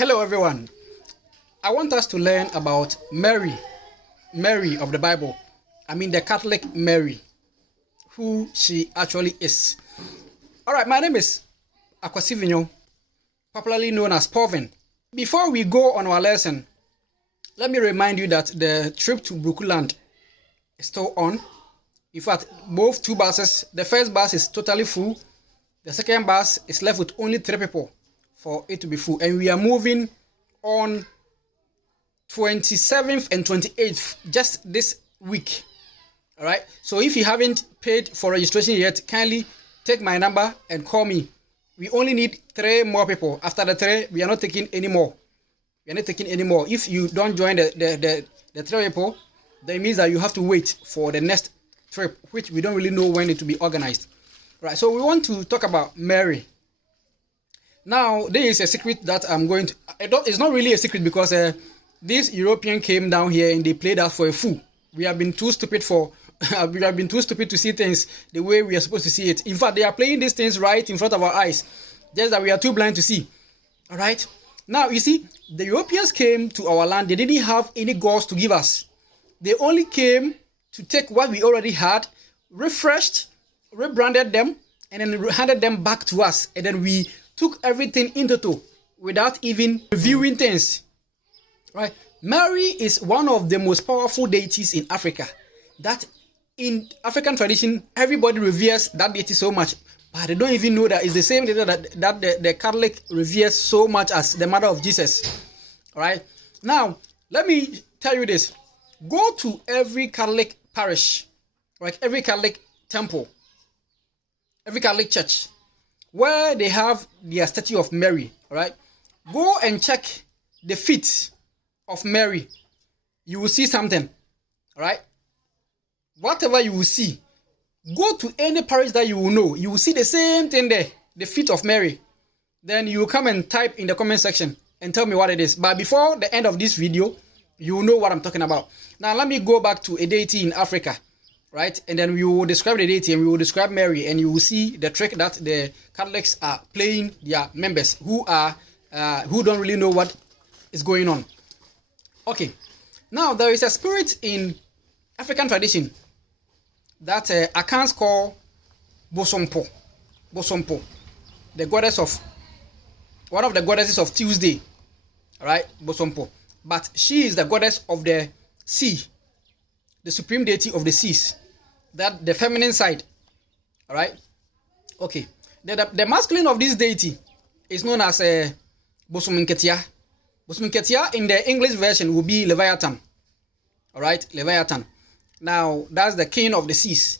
Hello everyone. I want us to learn about Mary of the Bible. I mean the Catholic Mary, who she actually is. Alright, my name is Akwasivinyo, popularly known as Povin. Before we go on our lesson, let me remind you that the trip to Brukuland is still on. In fact, both two buses, the first bus is totally full. The second bus is left with only 3 people for it to be full. And we are moving on 27th and 28th, just this week. All right. So if you haven't paid for registration yet, kindly take my number and call me. We only need 3 more people. After the 3, we are not taking any more. We are not taking any more. If you don't join the 3 people, that means that you have to wait for the next trip, which we don't really know when it will be organized. Right. So we want to talk about Mary. Now, there is a secret that I'm going to... It's not really a secret because this European came down here and they played us for a fool. We have been too stupid to see things the way we are supposed to see it. In fact, they are playing these things right in front of our eyes, just that we are too blind to see. All right. Now, you see, the Europeans came to our land. They didn't have any gods to give us. They only came to take what we already had, refreshed, rebranded them, and then handed them back to us. And then we took everything into tow without even reviewing things. Right? Mary is one of the most powerful deities in Africa. That in African tradition, everybody reveres that deity so much, but they don't even know that it's the same deity that the Catholic reveres so much as the mother of Jesus. All right? Now, let me tell you this. Go to every Catholic parish, like every Catholic temple, every Catholic church, where they have their statue of Mary. All right? Go and check the feet of Mary. You will see something. All right? Whatever you will see, go to any parish that you will know. You will see the same thing there, the feet of Mary. Then you will come and type in the comment section and tell me what it is. But before the end of this video, you will know what I'm talking about. Now, let me go back to a deity in Africa, right? And then we will describe the deity and we will describe Mary, and you will see the trick that the Catholics are playing their members who don't really know what is going on. Okay. Now, there is a spirit in African tradition that Akans call Bosompo. Bosompo, the goddess of, one of the goddesses of Tuesday. All right, Bosompo. But she is the goddess of the sea, the supreme deity of the seas, that the feminine side. All right. Okay. The masculine of this deity is known as Bosominketia. Bosominketia in the English version will be Leviathan. All right, Leviathan. Now, that's the king of the seas.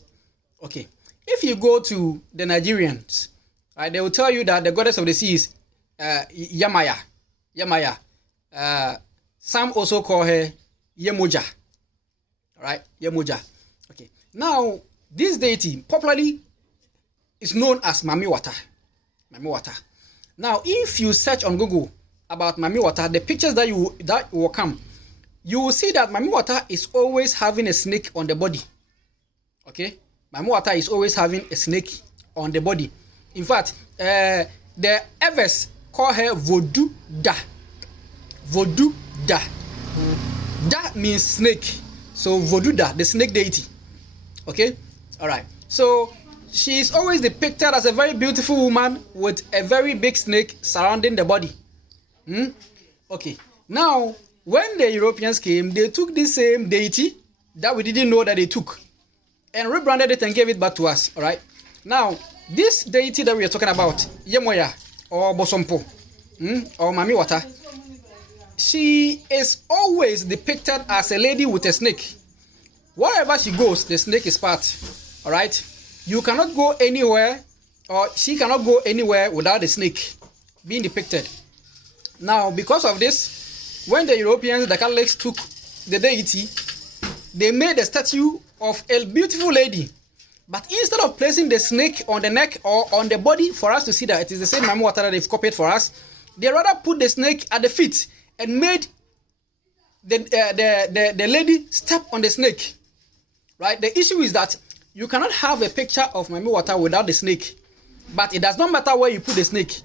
Okay. If you go to the Nigerians, right, they will tell you that the goddess of the sea is Yamaya. Yamaya. Some also call her Yemoja. All right, Yemoja. Okay. Now, this deity popularly is known as Mami Wata. Mami Wata. Now, if you search on Google about Mami Wata, the pictures that will come, you will see that Mami Wata is always having a snake on the body. Okay? Mami Wata is always having a snake on the body. In fact, the Evers call her Voodoo Da. Voodoo Da. Da means snake. So Voodoo Da, the snake deity. Okay? Alright. So she is always depicted as a very beautiful woman with a very big snake surrounding the body. Okay. Now, when the Europeans came, they took this same deity that we didn't know that they took and rebranded it and gave it back to us. All right. Now, this deity that we are talking about, Yemoya or Bosompo or Mami Wata, she is always depicted as a lady with a snake. Wherever she goes, the snake is part. All right. You cannot go anywhere, or she cannot go anywhere without the snake being depicted. Now, because of this, when the Europeans, the Catholics, took the deity, they made a statue of a beautiful lady. But instead of placing the snake on the neck or on the body for us to see that it is the same Mami Wata that they've copied for us, they rather put the snake at the feet and made the lady step on the snake. Right? The issue is that you cannot have a picture of Mami Wata without the snake. But it does not matter where you put the snake.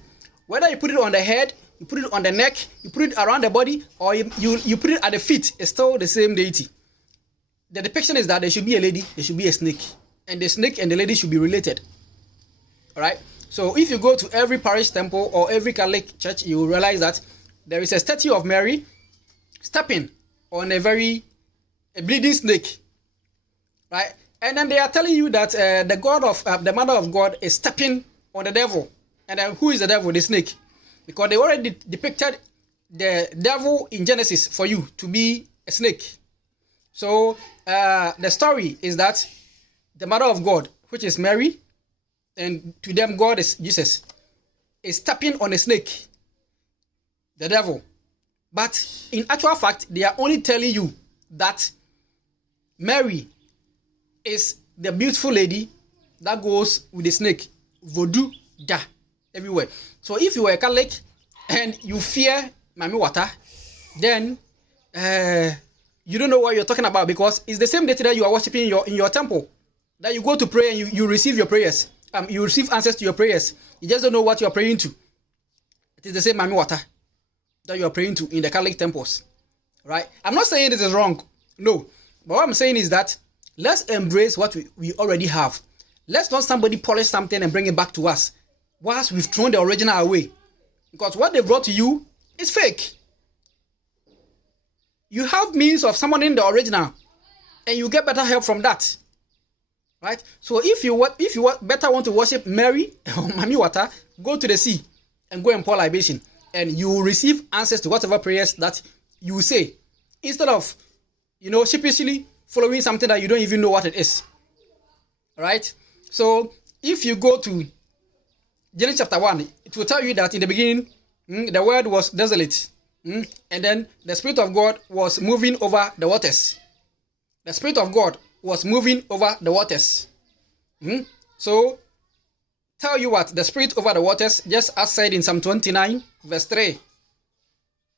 Whether you put it on the head you put it on the neck, you put it around the body, or you put it at the feet, it's still the same deity. The depiction is that there should be a lady, there should be a snake, and the snake and the lady should be related. All right. So if you go to every parish temple or every Catholic church, you will realize that there is a statue of Mary stepping on a bleeding snake, right? And then they are telling you that the mother of God is stepping on the devil. And then who is the devil? The snake. Because they already depicted the devil in Genesis for you to be a snake. So the story is that the mother of God, which is Mary, and to them God is Jesus, is stepping on a snake, the devil. But in actual fact, they are only telling you that Mary is the beautiful lady that goes with the snake. Voodoo, da, everywhere. So if you are a Catholic and you fear Mami Water, then you don't know what you're talking about, because it's the same deity that you are worshiping in your temple. That you go to pray and you receive your prayers. You receive answers to your prayers. You just don't know what you are praying to. It is the same Mami Water that you are praying to in the Catholic temples. Right? I'm not saying this is wrong. No. But what I'm saying is that let's embrace what we already have. Let's not somebody polish something and bring it back to us whilst we've thrown the original away. Because what they brought to you is fake. You have means of summoning the original and you get better help from that. Right? So if you want to worship Mary or Mami Water, go to the sea and go and pour libation, and you will receive answers to whatever prayers that you say, instead of sheepishly following something that you don't even know what it is. Right? So if you go to Genesis chapter 1, it will tell you that in the beginning the word was desolate, and then the Spirit of God was moving over the waters. The Spirit of God was moving over the waters. So, tell you what, the Spirit over the waters, just as said in Psalm 29, verse 3,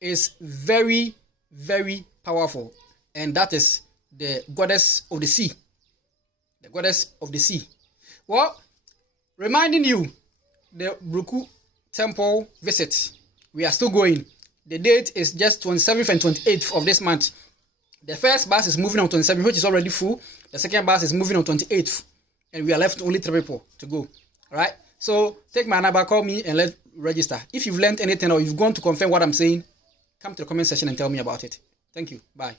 is very, very powerful. And that is the goddess of the sea. The goddess of the sea. Well, reminding you, the Bruku temple visit, we are still going. The date is just 27th and 28th of this month. The first bus is moving on 27th, which is already full. The second bus is moving on 28th. And we are left only 3 people to go. Alright? So, take my number, call me, and let's register. If you've learned anything or you've gone to confirm what I'm saying, come to the comment section and tell me about it. Thank you. Bye.